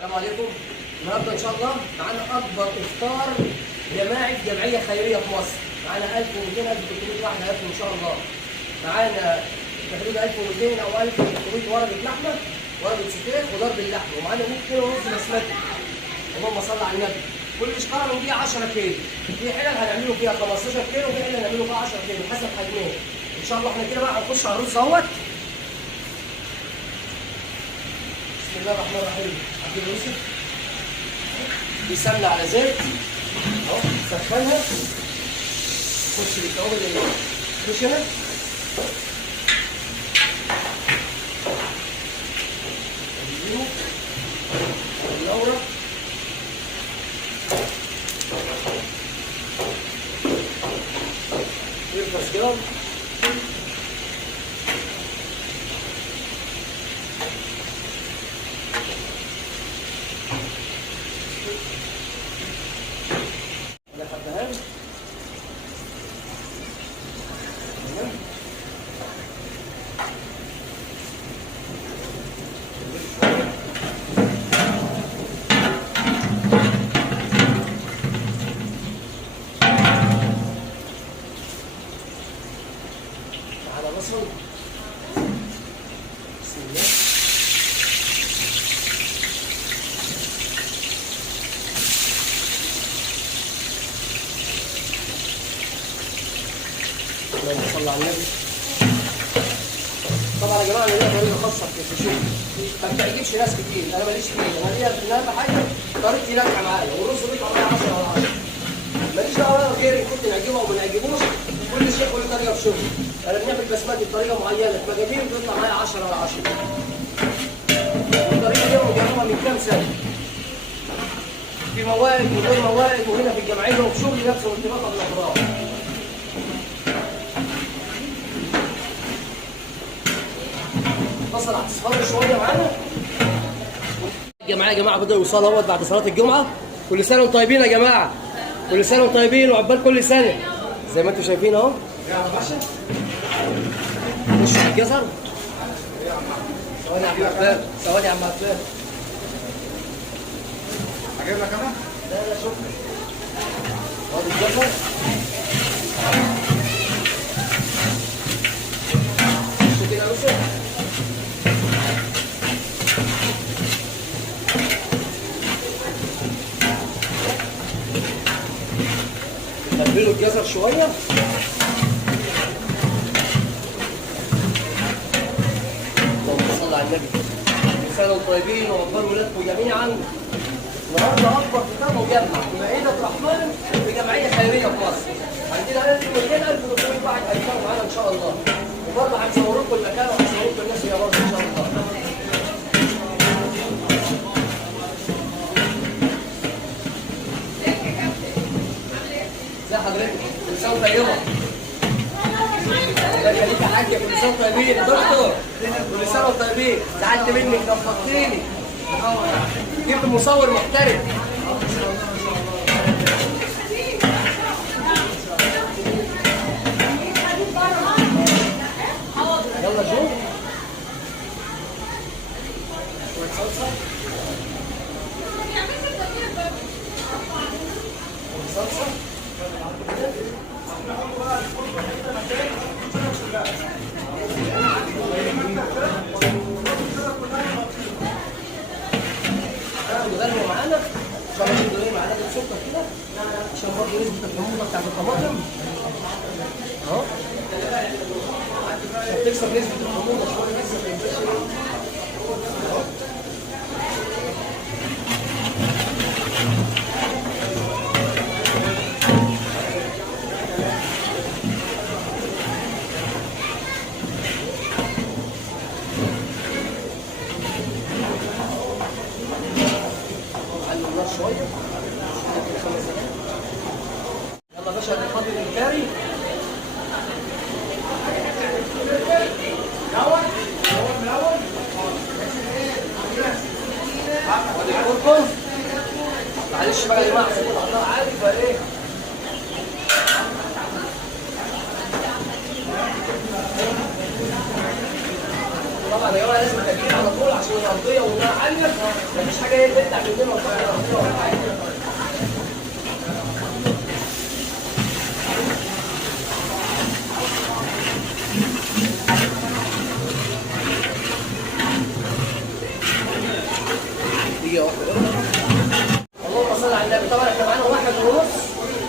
السلام عليكم. النهارده ان شاء الله معانا اكبر افطار جماعي جمعيه خيريه في مصر. معانا 1200 1300 واحد هياكلوا ان شاء الله. معانا في حدود 1200 او 1300 ورقه لحمه، ورقه ستيك وضرب اللحمه، ومعانا 100 كيلو ونص بسمتي. اللهم صل على النبي. كل شكاره من دي 10 كيلو. في حلل هنعمله فيها 15 كيلو وفي حلل هنعمله فيها 10 كيلو حسب حجمهم. ان شاء الله احنا كده بقى هنخش على الرز اهوت. بسم الله الرحمن الرحيم. عبد اليوسف دي سمنه على زيت اهو، سخنها، خش بالتوابل الخشنه، الزيوت، اللورة، الفسجان، على بصل. بسم الله. اللهم صل على النبي. طبعا يا جماعه انا ليا طريقه خاصه في الشغل ما بتعجبش ناس كتير، انا ماليش فيه، انا ليا في اهم حاجه طريقتي ناجحه معايا، والرز بيطلع معايا 10 على 10. ماليش دعوه انا غيري كنت نعجبه او ما نعجبوش، كل شيء كل طريقه في شغلي. انا بنعمل بسمتي بطريقه معينه، المجاميع بيطلع معايا 10 على 10. الطريقه دي مجربها من كام سنه. في موائد وغير موائد، وهنا في الجمعيه وفي شغلي نفسه وارتباطها بالافراد. البصل هتصفر شويه معانا. الجماعه يا جماعه بدأوا يوصلوا اهوت بعد صلاه الجمعه. كل سنه وانتم طيبين يا جماعه. كل سنه وانتم طيبين وعقبال كل سنه. زي ما انتم شايفين اهو. خش الجزر. ثواني يا عم عفان، ثواني يا عم عفان. اجيب لك انا؟ لا لا شكرا. ادي الجزر. خش كده يا يوسف. تبلوا الجزر شويه. اللهم صل على النبي. كل سنه وانتم طيبين وعقبال ولادكم جميعا. النهارده اكبر كتاب مجمع في مائده الرحمن في جمعيه خيريه في مصر. عندنا 1200 1300 واحد هيكونوا معانا ان شاء الله. وبرضه هنصور لكم المكان وهنصور لكم الناس يا برضه ان شاء الله. ازي حضرتك؟ كل سنه وانت طيبه. الله يخليك يا حاجه، كل سنه وانت طيبين يا دكتور. كل سنه وانت طيبين. زعلت منك نفضتيني. جبت مصور محترف. يلا شوف. شويه صلصه. صلصه. غلوه معانا ان شاء الله. نجيب معانا سكر كده عشان برضه نسبه الحموضه بتاعت الطماطم اهو، عشان تكسر نسبه الحموضه شويه بس ما يبقاش اهو. شويه يلا يا باشا نحط الكاري. الكركم معلش بقى يا جماعه، عشان النار عالي فايه طبعا يا جماعه لازم تجيب على طول عشان ارضيه والنار عاليه، مفيش حاجه ايه تفتح بالدنيا وتطلع الارضيه ولا حاجه. دقيقه واحده. اللهم صل على النبي. طبعا احنا معانا 1.5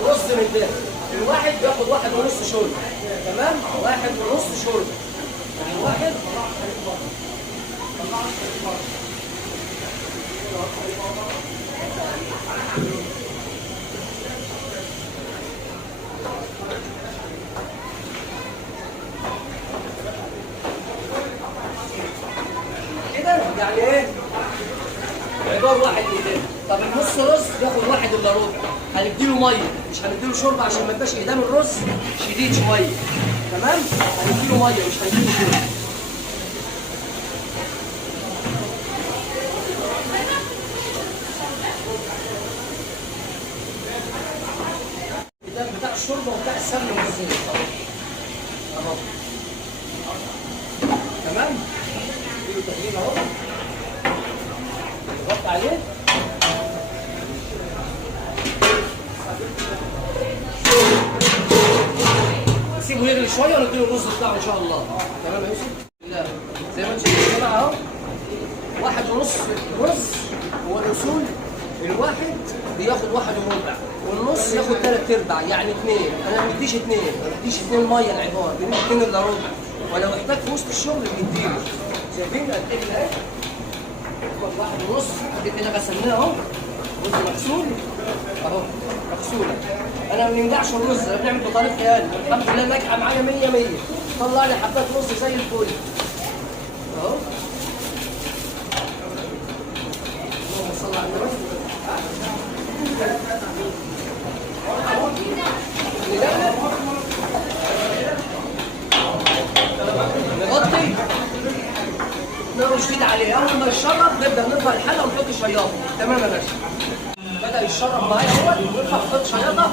رز من ده، الواحد بياخد 1.5 شرب، تمام؟ 1.5 شرب، الواحد كده يعني ايه؟ عبار واحد ايدين. طب النص رز ياخد 1 الا ربع، هنديله ميه، مش هنديله شوربه عشان ما يبقاش ايدام الرز شديد شويه، تمام؟ هنديله ميه مش هنديله شوربه. ده بتاع الشوربه وبتاع السمن والزيت اهو، تمام؟ نديله تقليب اهو، نغطي عليه. نسيبه يغلي شويه ونديله الرز بتاعه ان شاء الله. تمام يا يوسف؟ لا زي ما انتم شايفين كده اهو، 1.5 رز. هو الاصول الواحد بياخد 1 وربع، والنص ياخد 3/4، يعني 2. انا ما بديش 2، ما بديش 2 ميه العباره، بديش 2 الا ربع، ولو احتاج في وسط الشغل بنديله. شايفين قد ايه كده؟ 1.5. ادي كده غسلناه اهو، رز مغسول اهو، مغسوله. انا ما بننجعش الرز، انا بنعمل بطريقه خيال، الحمد لله ناجحه معايا 100. طلع لي حبات رز زي الفل اهو. اللهم صل على النبي. نغطي، نار شديد عليه. اول ما يشرب نبدا نرفع الحله ونحط شياطه. تمام يا باشا؟ بدا يشرب معايا اهوت، نرفع نحط شياطه.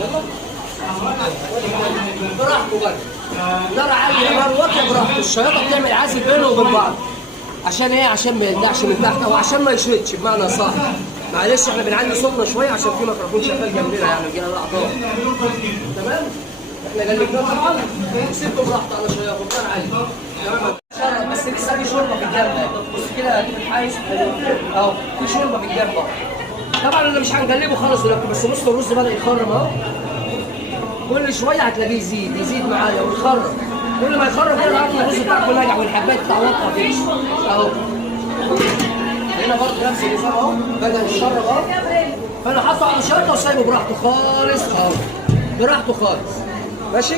يلا براحته بقى، نار عاليه نار واطيه براحته. الشياطه بتعمل عازل بينه وبين بعض، عشان ايه؟ عشان ما يلدعش من تحت، او عشان ما يشربش بمعنى صح. معلش احنا بنعلي صوتنا شويه عشان في ميكروفون شغال جنبنا، يعني الجهاز الاعضاء. تمام؟ احنا جنبناه طبعا، وسيبته براحته على شويه غطان عالي. تمام؟ شرب بس لسه في شوربه في الجنب. بص كده الحايس اهو، في شوربه في الجنب اهو. طبعا انا مش هنقلبه خالص دلوقتي، بس نص الرز بدا يخرم اهو. كل شويه هتلاقيه يزيد معايا ويخرم. كل ما يخرم كده العظم الرز بتاعكم ناجح والحبايه بتاع واقعه فيه اهو. هنا برضه نفس النظام اهو، بدا يتشرب اهو. فانا حاطه على شرطه وسايبه براحته خالص اهو، براحته خالص. ماشي؟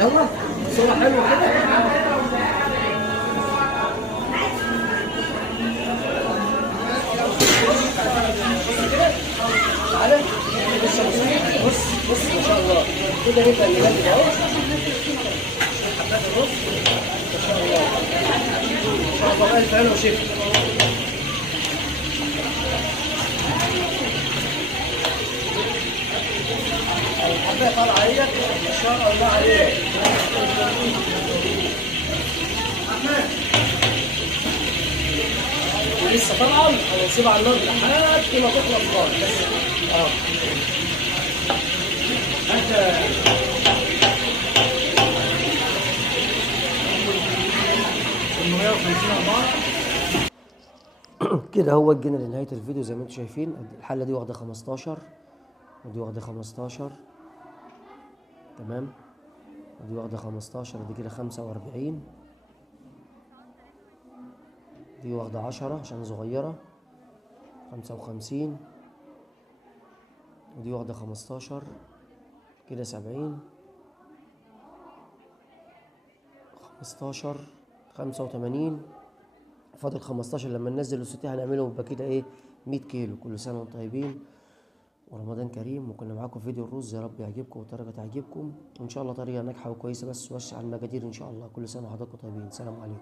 يلا صوره حلوه كده. تعالى بص بص ما شاء الله كده نبدا نقلب اهو. حبات الرز ما شاء الله، ما شاء الله، الف هنا وشفا. الحبايه طالعه اهي ما شاء الله عليك. ولسه طبعا هنسيبها على النار لحد ما تخلص خالص بس اه. كده هو جينا لنهايه الفيديو زي ما انتم شايفين. الحله دي واخده 15 ودي واخده 15، تمام؟ ودي واخده 15، دي كده 45، دي واخده 10 عشان صغيره 55، ودي واخده 15 كده 70، 15 85. فاضل 15 لما ننزل السوتيه هنعمله يبقى كده ايه 100 كيلو. كل سنه وانتم طيبين ورمضان كريم. وكنا معاكم فيديو الرز، يا رب يعجبكم والطريقه تعجبكم وان شاء الله طريقه ناجحه وكويسه. بس وسع المقادير ان شاء الله. كل سنه وحضراتكم طيبين. سلام عليكم.